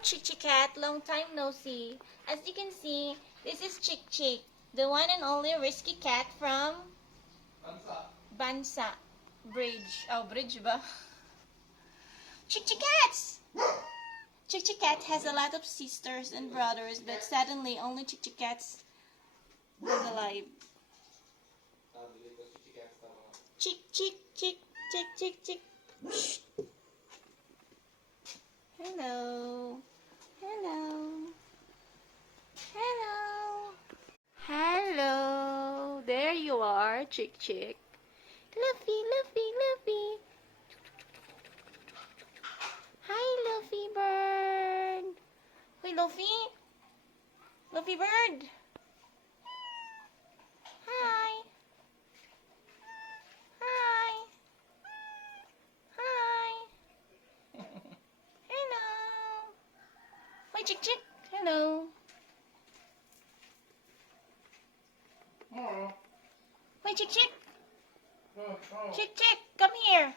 Chick Chick Cat, long time no see. As you can see, this is Chick Chick, the one and only risky cat from Bansa Bridge. Oh, bridge ba? Chick Chick Cats! Chick Chick Cat has a lot of sisters and brothers, but suddenly only Chick Chick Cats was alive. Chick Chick Chick Chick Chick Chick. Shh. Hello. Hello. Hello. Hello. There you are, Chick Chick. Luffy, Luffy, Luffy. Hi, Luffy bird. Hey, Luffy. Luffy bird. Hi. Hi. Hi. Hello. Hi, Chick Chick. Hello. Hi, Chick Chick. Chick Chick, come here.